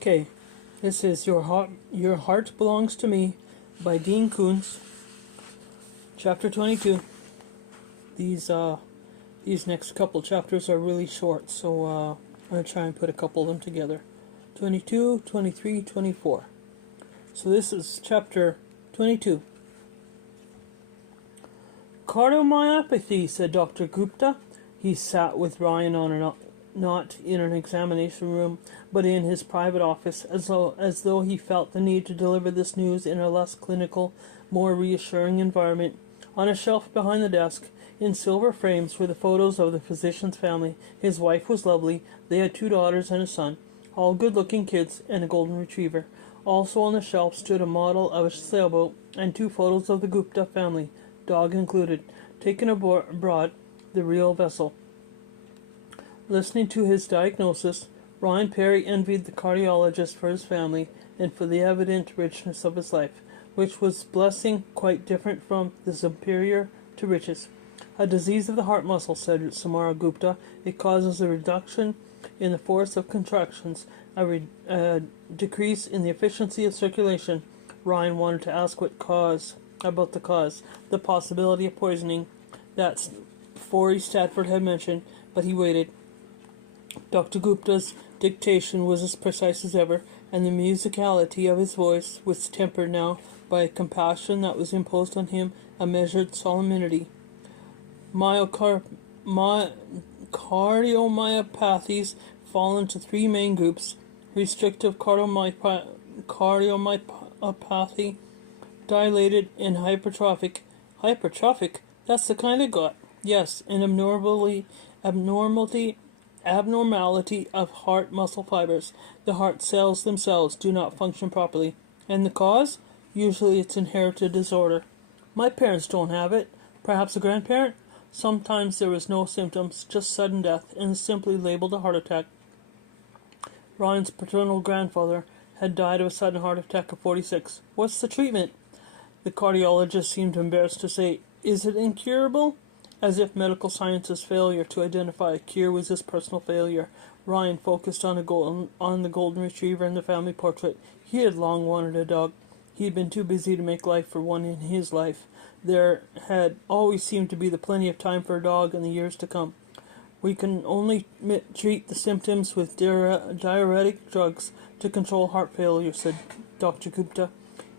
Okay, this is Your Heart Belongs to Me by Dean Koontz, Chapter 22. These next couple chapters are really short, so I'm going to try and put a couple of them together. 22, 23, 24. So this is Chapter 22. Cardiomyopathy, said Dr. Gupta. He sat with Ryan not in an examination room, but in his private office, as though he felt the need to deliver this news in a less clinical, more reassuring environment. On a shelf behind the desk, in silver frames, were the photos of the physician's family. His wife was lovely. They had 2 daughters and a son, all good-looking kids, and a golden retriever. Also on the shelf stood a model of a sailboat and 2 photos of the Gupta family, dog included, taken aboard the real vessel. Listening to his diagnosis, Ryan Perry envied the cardiologist for his family and for the evident richness of his life, which was blessing quite different from the superior to riches. A disease of the heart muscle, said Samara Gupta. It causes a reduction in the force of contractions, a decrease in the efficiency of circulation. Ryan wanted to ask about the cause, the possibility of poisoning that Forey Stratford had mentioned, but he waited. Dr. Gupta's dictation was as precise as ever, and the musicality of his voice was tempered now by a compassion that was imposed on him, a measured solemnity. Cardiomyopathies fall into 3 main groups: restrictive cardiomyopathy, dilated, and hypertrophic. Hypertrophic? That's the kind I got. Yes, an abnormality of heart muscle fibers. The heart cells themselves do not function properly. And the cause? Usually it's inherited disorder. My parents don't have it. Perhaps a grandparent? Sometimes there was no symptoms, just sudden death, and simply labeled a heart attack. Ryan's paternal grandfather had died of a sudden heart attack at 46. What's the treatment? The cardiologist seemed embarrassed to say, is it incurable? As if medical science's failure to identify a cure was his personal failure. Ryan focused on the golden retriever and the family portrait. He had long wanted a dog. He had been too busy to make life for one in his life. There had always seemed to be plenty of time for a dog in the years to come. We can only treat the symptoms with diuretic drugs to control heart failure, said Dr. Gupta,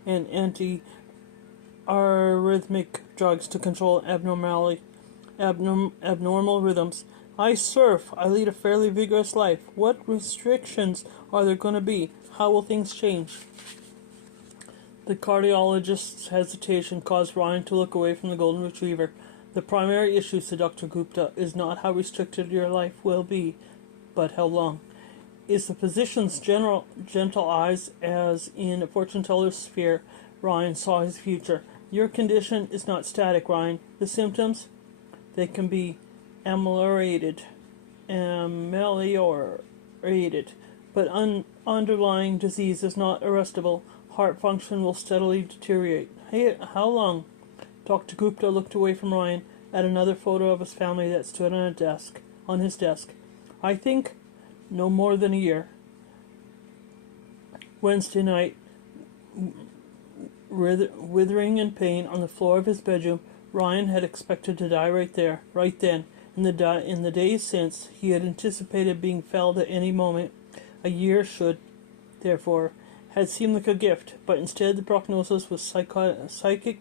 and anti-arrhythmic drugs to control abnormal rhythms. I surf. I lead a fairly vigorous life. What restrictions are there going to be? How will things change? The cardiologist's hesitation caused Ryan to look away from the golden retriever. The primary issue, said Dr. Gupta, is not how restricted your life will be, but how long. Is the physician's gentle eyes as in a fortune-teller's sphere? Ryan saw his future. Your condition is not static, Ryan. The symptoms? They can be ameliorated, but underlying disease is not arrestable. Heart function will steadily deteriorate. Hey, how long? Dr. Gupta looked away from Ryan at another photo of his family that stood on his desk. I think no more than a year. Wednesday night, withering in pain on the floor of his bedroom, Ryan had expected to die right then. In the days since, he had anticipated being felled at any moment. A year should, therefore, had seemed like a gift, but instead the prognosis was psychic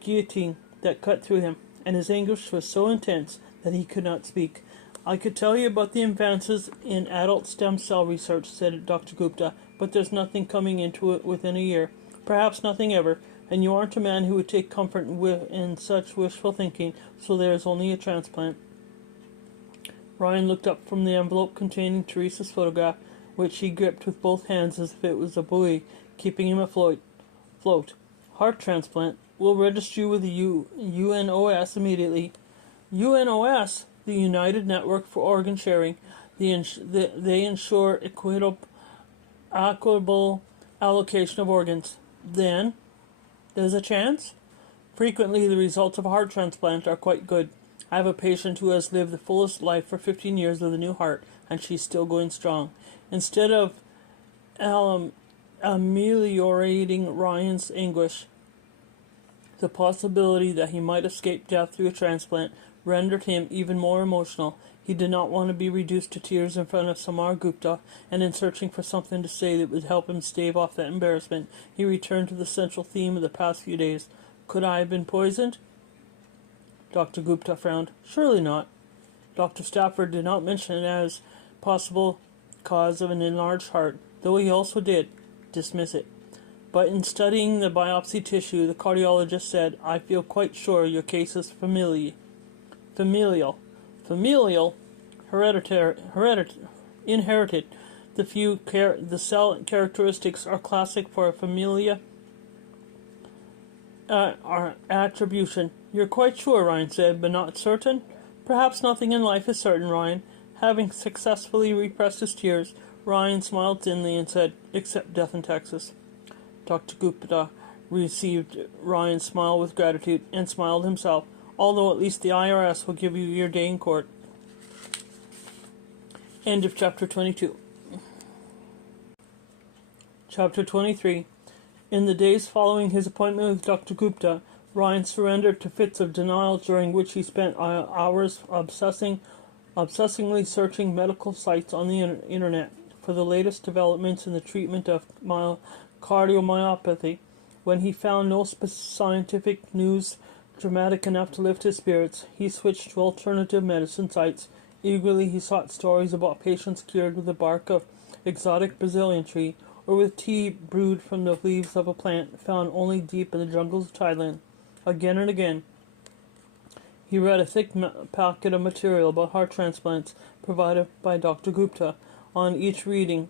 guillotine that cut through him, and his anguish was so intense that he could not speak. I could tell you about the advances in adult stem cell research, said Dr. Gupta, but there's nothing coming into it within a year. Perhaps nothing ever. And you aren't a man who would take comfort in such wishful thinking, so there is only a transplant. Ryan looked up from the envelope containing Teresa's photograph, which he gripped with both hands as if it was a buoy, keeping him afloat. Heart transplant. We'll register you with the UNOS immediately. UNOS? The United Network for Organ Sharing. They ensure equitable allocation of organs. Then, there's a chance? Frequently, the results of a heart transplant are quite good. I have a patient who has lived the fullest life for 15 years with a new heart, and she's still going strong. Instead of ameliorating Ryan's anguish. The possibility that he might escape death through a transplant rendered him even more emotional. He did not want to be reduced to tears in front of Samar Gupta, and in searching for something to say that would help him stave off that embarrassment, he returned to the central theme of the past few days. Could I have been poisoned? Dr. Gupta frowned. Surely not. Dr. Stafford did not mention it as possible cause of an enlarged heart, though he also did dismiss it. But in studying the biopsy tissue, the cardiologist said, I feel quite sure your case is familial. Inherited. The cell characteristics are classic for a familia attribution. You're quite sure, Ryan said, but not certain? Perhaps nothing in life is certain, Ryan. Having successfully repressed his tears, Ryan smiled thinly and said, except death in Texas. Dr. Gupta received Ryan's smile with gratitude and smiled himself, although at least the IRS will give you your day in court. End of chapter 22. Chapter 23. In the days following his appointment with Dr. Gupta, Ryan surrendered to fits of denial during which he spent hours obsessively searching medical sites on the internet for the latest developments in the treatment of cardiomyopathy. When he found no scientific news dramatic enough to lift his spirits, he switched to alternative medicine sites. Eagerly he sought stories about patients cured with the bark of exotic Brazilian tree, or with tea brewed from the leaves of a plant found only deep in the jungles of Thailand. Again and again, he read a thick packet of material about heart transplants provided by Dr. Gupta. On each reading,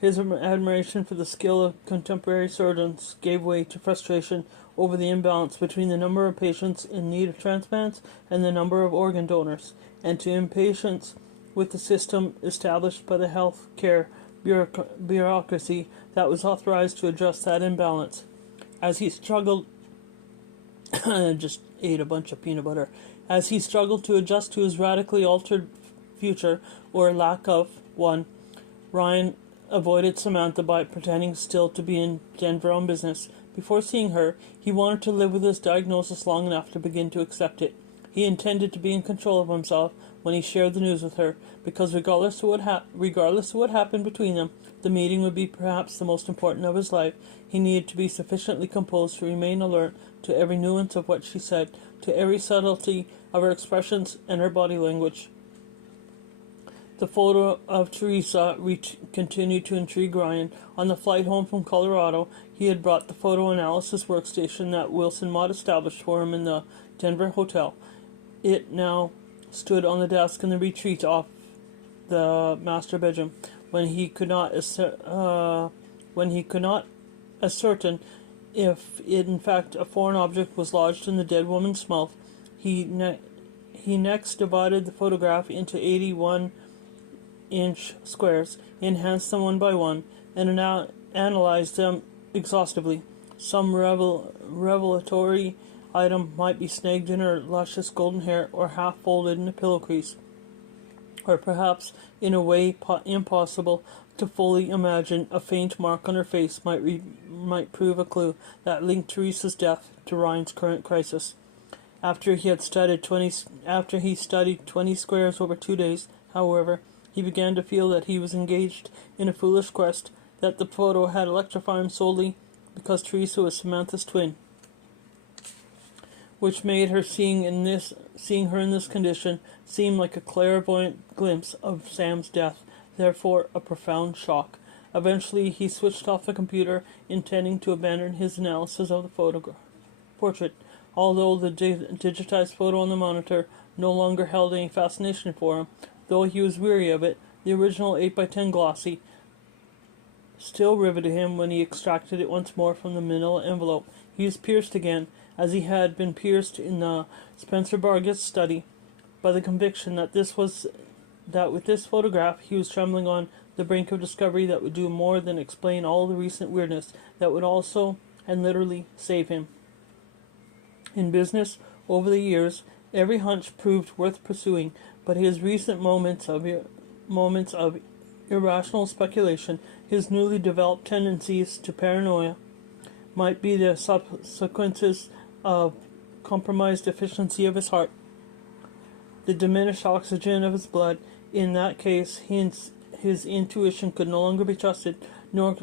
his admiration for the skill of contemporary surgeons gave way to frustration over the imbalance between the number of patients in need of transplants and the number of organ donors, and to impatience with the system established by the health care bureaucracy that was authorized to address that imbalance. As he struggled just ate a bunch of peanut butter. As he struggled to adjust to his radically altered future, or lack of one, Ryan avoided Samantha by pretending still to be in Denver on business. Before seeing her, he wanted to live with his diagnosis long enough to begin to accept it. He intended to be in control of himself when he shared the news with her, because regardless of what happened between them, the meeting would be perhaps the most important of his life. He needed to be sufficiently composed to remain alert to every nuance of what she said, to every subtlety of her expressions and her body language. The photo of Teresa continued to intrigue Ryan. On the flight home from Colorado, he had brought the photo analysis workstation that Wilson Mott established for him in the Denver hotel. It now stood on the desk in the retreat off the master bedroom. When he could not ascertain if in fact a foreign object was lodged in the dead woman's mouth, he next divided the photograph into 81-inch squares, enhanced them one by one, and now analyzed them exhaustively. Some revelatory item might be snagged in her luscious golden hair, or half folded in a pillow crease, or perhaps in a way impossible to fully imagine. A faint mark on her face might prove a clue that linked Teresa's death to Ryan's current crisis. After he studied 20 squares over 2 days, however, he began to feel that he was engaged in a foolish quest, that the photo had electrified him solely because Teresa was Samantha's twin, which made her seeing her in this condition seem like a clairvoyant glimpse of Sam's death, therefore a profound shock. Eventually he switched off the computer, intending to abandon his analysis of the portrait. Although the digitized photo on the monitor no longer held any fascination for him, though he was weary of it, the original 8x10 glossy still riveted him when he extracted it once more from the manila envelope. He was pierced again, as he had been pierced in the Spencer Vargas study, by the conviction that with this photograph he was trembling on the brink of discovery that would do more than explain all the recent weirdness, that would also and literally save him. In business, over the years, every hunch proved worth pursuing, but his recent moments of irrational speculation, his newly developed tendencies to paranoia might be the consequences of compromised efficiency of his heart, the diminished oxygen of his blood. In that case, his intuition could no longer be trusted, nor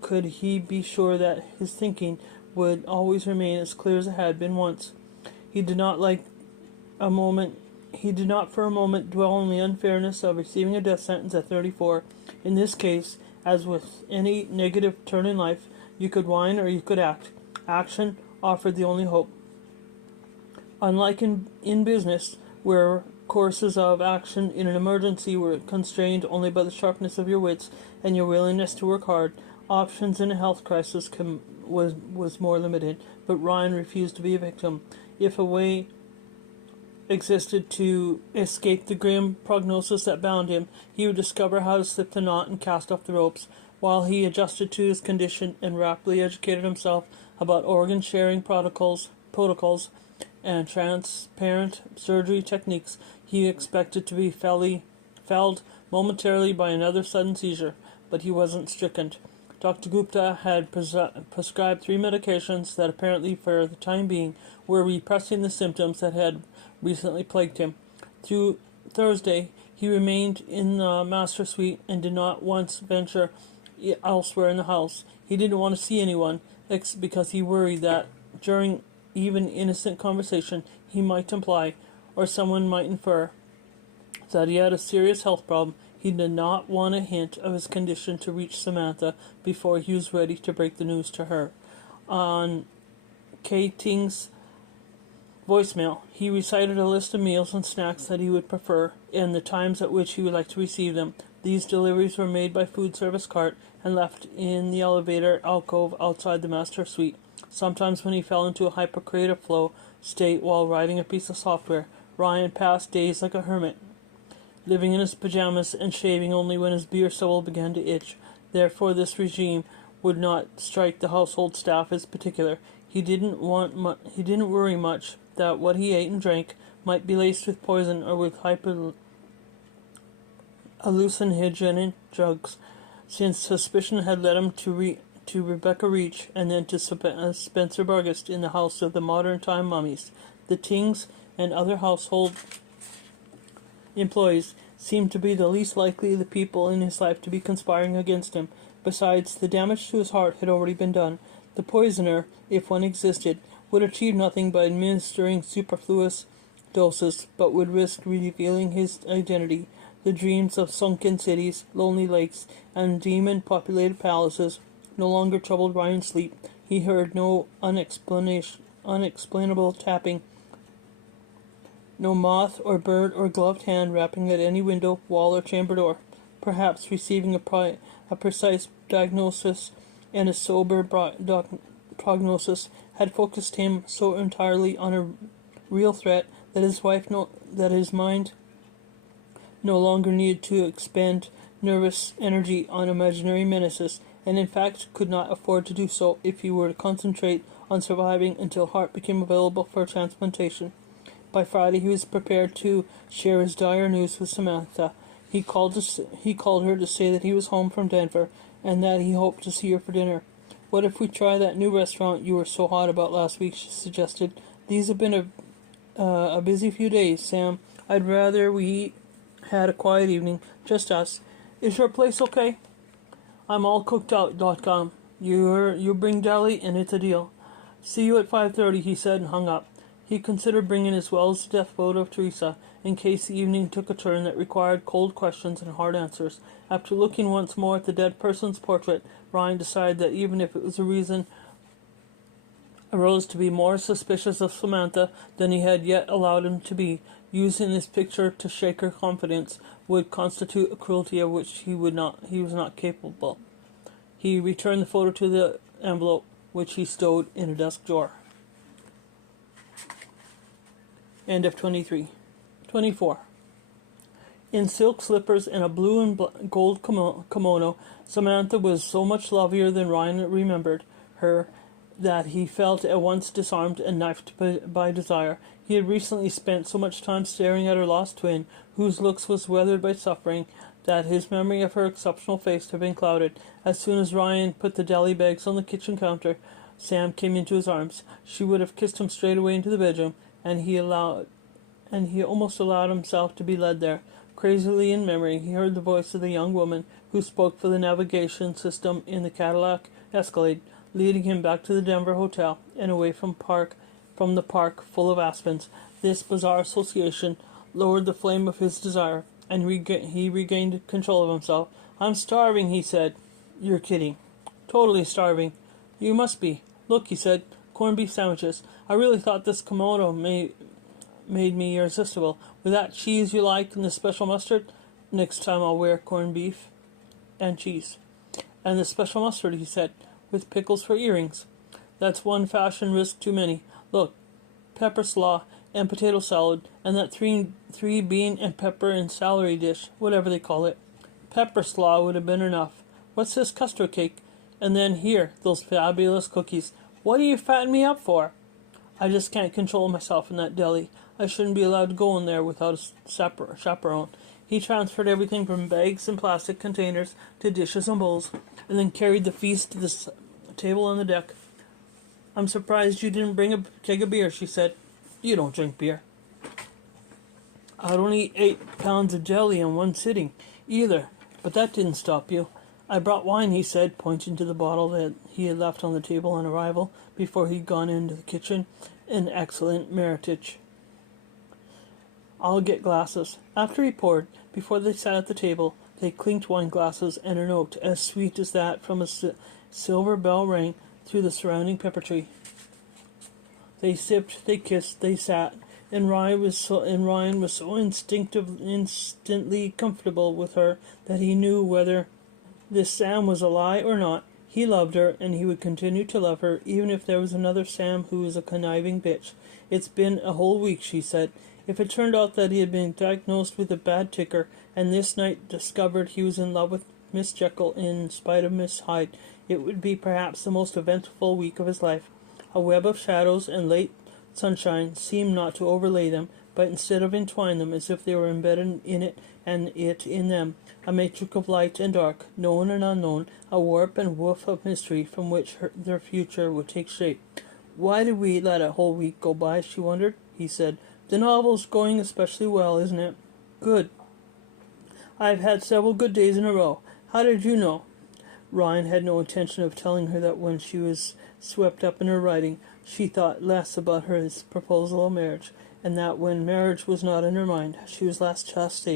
could he be sure that his thinking would always remain as clear as it had been once. He did not for a moment dwell on the unfairness of receiving a death sentence at 34. In this case, as with any negative turn in life, you could whine or you could act. Action offered the only hope. Unlike in business, where courses of action in an emergency were constrained only by the sharpness of your wits and your willingness to work hard, options in a health crisis was more limited. But Ryan refused to be a victim. If a way existed to escape the grim prognosis that bound him, he would discover how to slip the knot and cast off the ropes. While he adjusted to his condition and rapidly educated himself about organ sharing protocols and transparent surgery techniques, he expected to be felled momentarily by another sudden seizure, but he wasn't stricken. Dr. Gupta had prescribed 3 medications that apparently, for the time being, were repressing the symptoms that had recently plagued him. Through Thursday, he remained in the master suite and did not once venture elsewhere in the house. He didn't want to see anyone, because he worried that during even innocent conversation he might imply, or someone might infer, that he had a serious health problem. He did not want a hint of his condition to reach Samantha before he was ready to break the news to her. On Koontz voicemail, he recited a list of meals and snacks that he would prefer and the times at which he would like to receive them. These deliveries were made by food service cart and left in the elevator alcove outside the master suite. Sometimes when he fell into a hyper-creative flow state while writing a piece of software, Ryan passed days like a hermit, living in his pajamas and shaving only when his beer stubble began to itch. Therefore, this regime would not strike the household staff as particular. He didn't worry much that what he ate and drank might be laced with poison or with hallucinogenic drugs, since suspicion had led him to Rebecca Reach and then to Spencer Burgess in the house of the modern-time mummies. The Tings and other household employees seemed to be the least likely the people in his life to be conspiring against him. Besides, the damage to his heart had already been done. The poisoner, if one existed, would achieve nothing by administering superfluous doses, but would risk revealing his identity. The dreams of sunken cities, lonely lakes, and demon-populated palaces no longer troubled Ryan's sleep. He heard no unexplainable tapping, no moth or bird or gloved hand rapping at any window, wall, or chamber door. Perhaps receiving a precise diagnosis and a sober prognosis had focused him so entirely on a real threat that his mind no longer needed to expend nervous energy on imaginary menaces, and in fact could not afford to do so if he were to concentrate on surviving until heart became available for transplantation. By Friday he was prepared to share his dire news with Samantha. He called her to say that he was home from Denver and that he hoped to see her for dinner. "What if we try that new restaurant you were so hot about last week?" she suggested. "These have been a busy few days, Sam. I'd rather we had a quiet evening, just us. Is your place okay?" "I'm all cooked out.com. You bring deli and it's a deal." "See you at 5:30, he said and hung up. He considered bringing as well as the death photo of Teresa, in case the evening took a turn that required cold questions and hard answers. After looking once more at the dead person's portrait, Ryan decided that even if it was a reason arose to be more suspicious of Samantha than he had yet allowed him to be, using this picture to shake her confidence would constitute a cruelty of which he was not capable. He returned the photo to the envelope, which he stowed in a desk drawer. End of 23. 24. In silk slippers and a blue and gold kimono, Samantha was so much lovelier than Ryan remembered her that he felt at once disarmed and knifed by desire. He had recently spent so much time staring at her lost twin, whose looks was weathered by suffering, that his memory of her exceptional face had been clouded. As soon as Ryan put the deli bags on the kitchen counter, Sam came into his arms. She would have kissed him straight away into the bedroom, and he almost allowed himself to be led there. Crazily in memory, he heard the voice of the young woman who spoke for the navigation system in the Cadillac Escalade, leading him back to the Denver hotel and away from the park full of aspens. This bizarre association lowered the flame of his desire, and he regained control of himself. "I'm starving," he said. "You're kidding." "Totally starving." "You must be. Look," he said, "corned beef sandwiches. I really thought this Komodo made me irresistible. With that cheese you like and the special mustard, next time I'll wear corned beef and cheese." "And the special mustard," he said, "with pickles for earrings. That's one fashion risk too many. Look, pepper slaw and potato salad, and that three bean and pepper and celery dish, whatever they call it." "Pepper slaw would have been enough. What's this custard cake? And then here, those fabulous cookies. What do you fatten me up for?" "I just can't control myself in that deli. I shouldn't be allowed to go in there without a chaperone." He transferred everything from bags and plastic containers to dishes and bowls, and then carried the feast to the table on the deck. "I'm surprised you didn't bring a keg of beer," she said. "You don't drink beer." "I don't eat 8 pounds of jelly in one sitting, either, but that didn't stop you." "I brought wine," he said, pointing to the bottle that he had left on the table on arrival before he'd gone into the kitchen. "An excellent Meritage." "I'll get glasses." After he poured, before they sat at the table, they clinked wine glasses, and a note as sweet as that from a silver bell rang through the surrounding pepper tree. They sipped, they kissed, they sat, and Ryan was so instantly comfortable with her that he knew whether this Sam was a lie or not. He loved her, and he would continue to love her, even if there was another Sam who was a conniving bitch. "It's been a whole week," she said. "If it turned out that he had been diagnosed with a bad ticker, and this night discovered he was in love with Miss Jekyll in spite of Miss Hyde, it would be perhaps the most eventful week of his life." A web of shadows and late sunshine seemed not to overlay them, but instead of entwine them, as if they were embedded in it and it in them, a matrix of light and dark, known and unknown, a warp and woof of mystery from which their future would take shape. "Why did we let a whole week go by?" she wondered. He said, "The novel's going especially well, isn't it?" "Good. I've had several good days in a row. How did you know?" Ryan had no intention of telling her that when she was swept up in her writing, she thought less about his proposal of marriage, and that when marriage was not in her mind, she was less chaste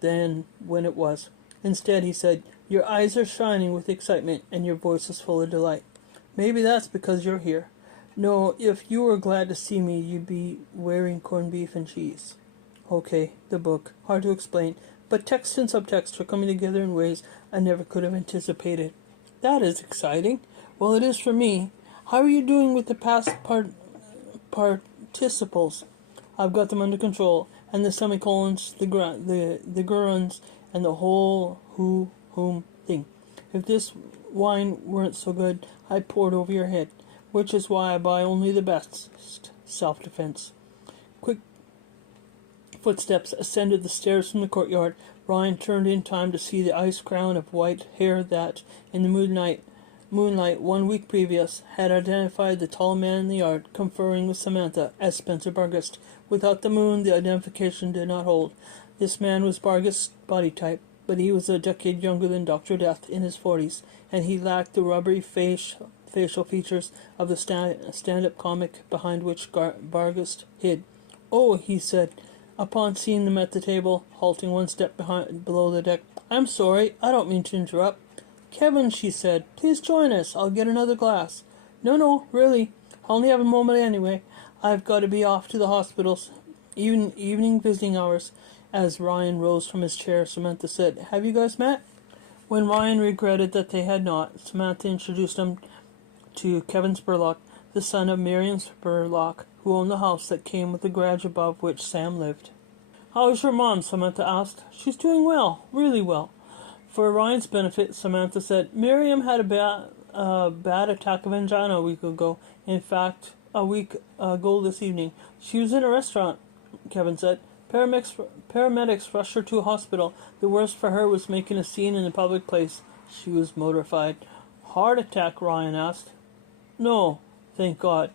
than when it was. Instead, he said, "Your eyes are shining with excitement, and your voice is full of delight. Maybe that's because you're here. No, if you were glad to see me, you'd be wearing corned beef and cheese." "Okay, the book. Hard to explain, but text and subtext are coming together in ways I never could have anticipated." "That is exciting." "Well, it is for me. How are you doing with the past participles?" "I've got them under control, and the semicolons, the gerunds, and the whole who, whom thing. If this wine weren't so good, I'd pour it over your head, which is why I buy only the best. Self-defense." Quick footsteps ascended the stairs from the courtyard. Ryan turned in time to see the ice crown of white hair that, in the moonlight 1 week previous, had identified the tall man in the yard conferring with Samantha as Spencer Bargust. Without the moon, the identification did not hold. This man was Bargust's body type, but he was a decade younger than Dr. Death in his 40s, and he lacked the rubbery facial features of the stand-up comic behind which Bargust hid. "Oh," he said, upon seeing them at the table, halting one step below the deck. "I'm sorry, I don't mean to interrupt." "Kevin," she said, "please join us. I'll get another glass." No, really. I only have a moment anyway. I've got to be off to the hospitals. Evening visiting hours." As Ryan rose from his chair, Samantha said, "Have you guys met?" When Ryan regretted that they had not, Samantha introduced him to Kevin Spurlock, the son of Miriam Spurlock, who owned the house that came with the garage above which Sam lived. "How is your mom?" Samantha asked. "She's doing well, really well." For Ryan's benefit, Samantha said, "Miriam had a bad attack of angina a week ago. In fact, a week ago this evening. She was in a restaurant," Kevin said, Paramedics rushed her to a hospital. The worst for her was making a scene in a public place. She was mortified. Heart attack, Ryan asked. No, thank God.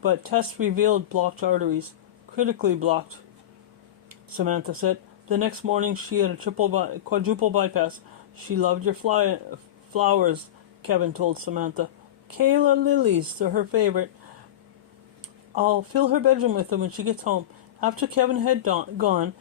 But tests revealed blocked arteries. Critically blocked, Samantha said. The next morning she had a quadruple bypass. She loved your flowers, Kevin told Samantha. Kayla lilies, they're her favorite. I'll fill her bedroom with them when she gets home. After Kevin had gone,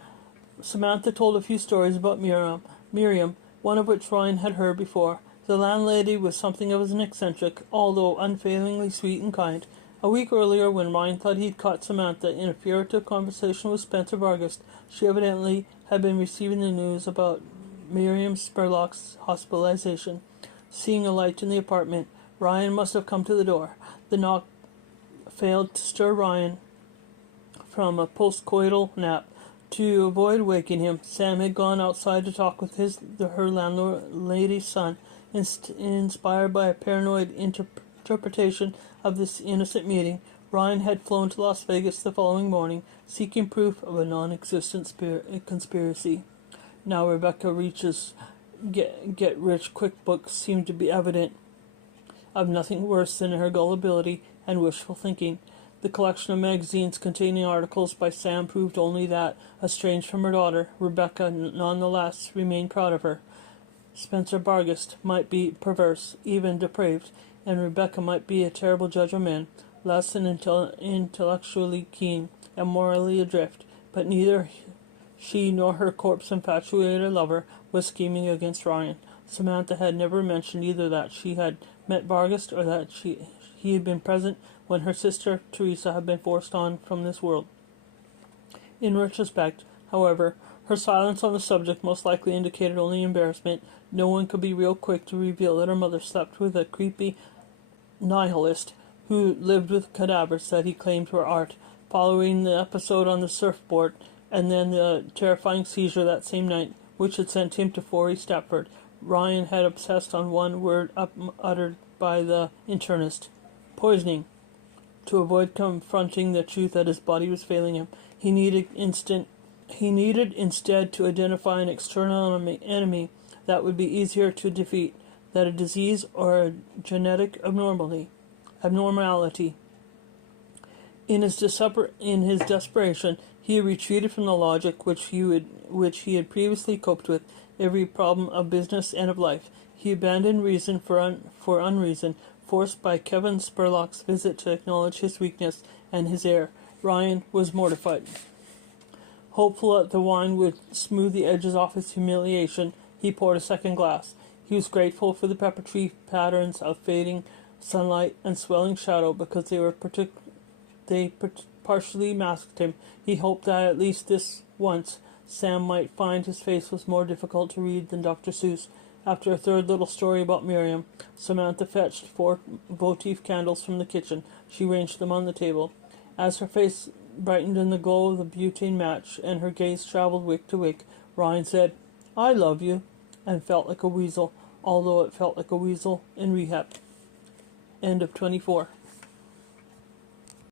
Samantha told a few stories about Miriam, one of which Ryan had heard before. The landlady was something of an eccentric, although unfailingly sweet and kind. A week earlier, when Ryan thought he'd caught Samantha in a furtive conversation with Spencer Vargas, she evidently had been receiving the news about Miriam Spurlock's hospitalization. Seeing a light in the apartment, Ryan must have come to the door. The knock failed to stir Ryan from a postcoital nap. To avoid waking him, Sam had gone outside to talk with her landlady's son. Inspired by a paranoid interpretation of this innocent meeting, Ryan had flown to Las Vegas the following morning, seeking proof of a non-existent conspiracy. Now Rebecca Reach's get-rich-quick book seemed to be evident of nothing worse than her gullibility and wishful thinking. The collection of magazines containing articles by Sam proved only that, estranged from her daughter, Rebecca nonetheless remained proud of her. Spencer Vargas might be perverse, even depraved, and Rebecca might be a terrible judge of men, less than intellectually keen and morally adrift, but neither she nor her corpse-infatuated lover was scheming against Ryan. Samantha had never mentioned either that she had met Vargas or that he had been present when her sister Teresa had been forced on from this world. In retrospect, however, her silence on the subject most likely indicated only embarrassment. No one could be real quick to reveal that her mother slept with a creepy nihilist who lived with cadavers that he claimed were art. Following the episode on the surfboard, and then the terrifying seizure that same night, which had sent him to Forey Stepford, Ryan had obsessed on one word uttered by the internist: poisoning. To avoid confronting the truth that his body was failing him, he needed instead to identify an external enemy that would be easier to defeat, that a disease or a genetic abnormality. In his desperation, he retreated from the logic which he had previously coped with every problem of business and of life. He abandoned reason for unreason, forced by Kevin Spurlock's visit to acknowledge his weakness and his error. Ryan was mortified. Hopeful that the wine would smooth the edges off his humiliation, he poured a second glass. He was grateful for the pepper tree patterns of fading sunlight and swelling shadow because they partially masked him. He hoped that at least this once Sam might find his face was more difficult to read than Dr. Seuss. After a third little story about Miriam, Samantha fetched 4 votive candles from the kitchen. She ranged them on the table. As her face brightened in the glow of the butane match and her gaze traveled wick to wick, Ryan said, "I love you," and felt like a weasel, although it felt like a weasel in rehab. End of 24.